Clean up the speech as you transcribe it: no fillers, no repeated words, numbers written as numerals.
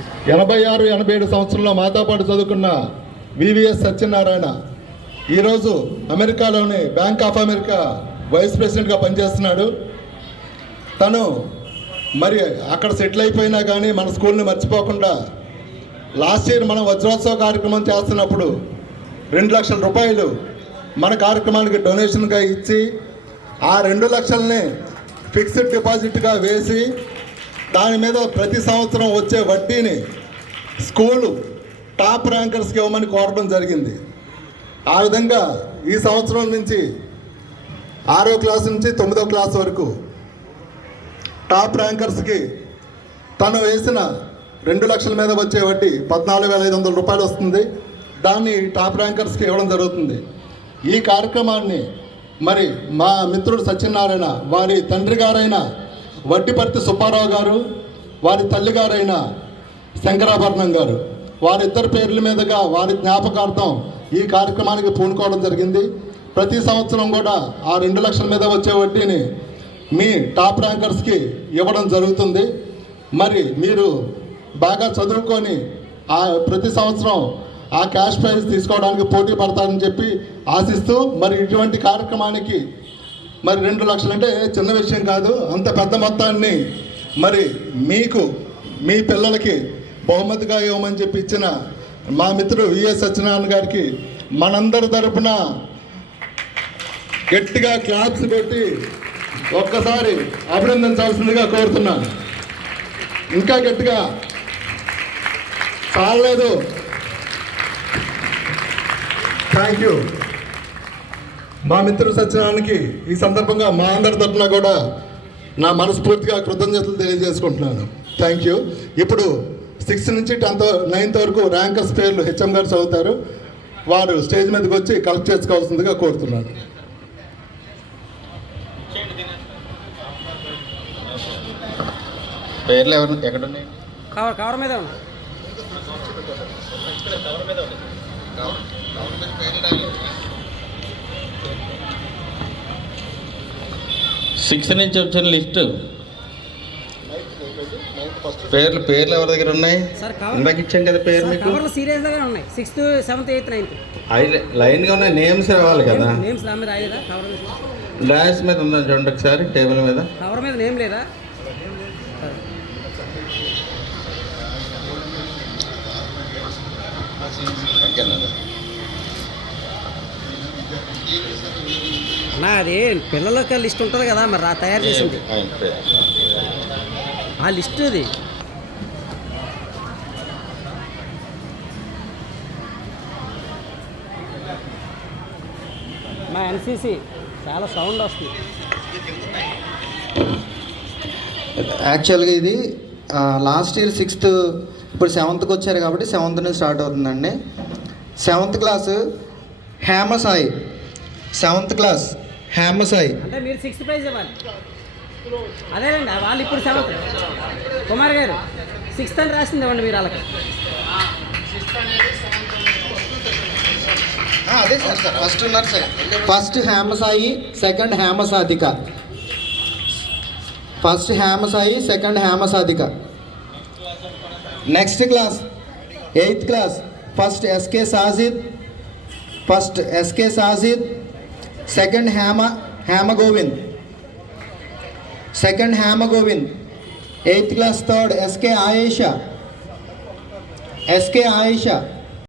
86, 87 సంవత్సరంలో మాతో పాటు చదువుకున్న వివిఎస్ సత్యనారాయణ ఈరోజు అమెరికాలోని బ్యాంక్ ఆఫ్ అమెరికా వైస్ ప్రెసిడెంట్గా పనిచేస్తున్నాడు. తను మరి అక్కడ సెటిల్ అయిపోయినా కానీ మన స్కూల్ని మర్చిపోకుండా లాస్ట్ ఇయర్ మనం వజ్రోత్సవ కార్యక్రమం చేస్తున్నప్పుడు 2 లక్షల రూపాయలు మన కార్యక్రమానికి డొనేషన్గా ఇచ్చి ఆ 2 లక్షల్ని ఫిక్స్డ్ డిపాజిట్గా వేసి దాని మీద ప్రతి సంవత్సరం వచ్చే వడ్డీని స్కూలు టాప్ ర్యాంకర్స్కి ఇవ్వమని కోరడం జరిగింది. ఆ విధంగా ఈ సంవత్సరం నుంచి 6వ క్లాస్ నుంచి 9వ క్లాస్ వరకు టాప్ ర్యాంకర్స్కి తను వేసిన 2 లక్షల మీద వచ్చే వడ్డీ 14,500 రూపాయలు వస్తుంది. దాన్ని టాప్ ర్యాంకర్స్కి ఇవ్వడం జరుగుతుంది. ఈ కార్యక్రమాన్ని మరి మా మిత్రుడు సత్యనారాయణ వారి తండ్రి గారైన వడ్డిపర్తి సుబ్బారావు గారు, వారి తల్లిగారైన శంకరాభరణం గారు, వారిద్దరి పేర్ల మీదుగా వారి జ్ఞాపకార్థం ఈ కార్యక్రమానికి పూనుకోవడం జరిగింది. ప్రతి సంవత్సరం కూడా ఆ 2 లక్షల మీద వచ్చే వడ్డీని మీ టాప్ ర్యాంకర్స్కి ఇవ్వడం జరుగుతుంది. మరి మీరు బాగా చదువుకొని ప్రతి సంవత్సరం ఆ క్యాష్ ప్రైజ్ తీసుకోవడానికి పోటీ పడతారని చెప్పి ఆశిస్తూ మరి ఇటువంటి కార్యక్రమానికి మరి 2 లక్షలు అంటే చిన్న విషయం కాదు. అంత పెద్ద మొత్తాన్ని మరి మీకు మీ పిల్లలకి బహుమతిగా ఇవ్వమని చెప్పి ఇచ్చిన మా మిత్రుడు విఎస్ సత్యనారాయణ గారికి మనందరి తరపున గట్టిగా క్లాప్స్ పెట్టి ఒక్కసారి అభినందించాల్సిందిగా కోరుతున్నాను. ఇంకా గట్టిగా చాలలేదు. Thank you. మా మిత్రుడు సత్యనారాయణకి ఈ సందర్భంగా మా అందరి తరఫున కూడా నా మనస్ఫూర్తిగా కృతజ్ఞతలు తెలియజేసుకుంటున్నాను. Thank you. ఇప్పుడు 6th నుంచి 9th వరకు ర్యాంకర్స్ పేర్లు హెచ్ఎం గారు చదువుతారు. వారు స్టేజ్ మీదకి వచ్చి కలెక్ట్ చేసుకోవాల్సిందిగా కోరుతున్నాను. పేర్లు ఎక్కడ ఉన్నాయి? కవర్ మీద 6th నుంచి వచ్చిన లిస్టు పేర్లు ఎవరి దగ్గర ఉన్నాయి? ఇందాక ఇచ్చాం కదా పేరు మీకు. సీరియస్ గా ఉన్నాయి. 6th, 7th, 8th, 9th లైన్గా ఉన్నాయి. నేమ్స్ ఇవ్వాలి కదా. నేమ్స్ నా మీద రాయలేదా? కవర్ డాష్ మీద ఉందా చూడండి ఒకసారి. టేబుల్ మీద కవర్ మీద నేమ్ లేదా? నా అది పిల్లలకి లిస్ట్ ఉంటుంది కదా, మరి తయారు చేసింది ఆ లిస్ట్. అది మా ఎన్సీసీ చాలా సౌండ్ వస్తుంది. యాక్చువల్గా ఇది లాస్ట్ ఇయర్ 6th, ఇప్పుడు 7th వచ్చారు కాబట్టి 7th నుంచి స్టార్ట్ అవుతుందండి. 7th class Hemasai. 7th class Hemasai. అంటే మీరు 6th ప్రైజ్ ఇవ్వాలి. అదేనండి, వాళ్ళు ఇప్పుడు 7th. కుమార్ గారు 6th అని రాసింది ఇవ్వండి మీరు వాళ్ళకి. అదే సార్, ఫస్ట్ ఉన్నారు sir. First Hemasai, second Hemasadhika. First Hemasai, second Hemasadhika. Next class 8th class first SK Sajid. First SK Sajid, second Hemagovind. Second Hemagovind. 8th class third SK Ayesha. SK Ayesha.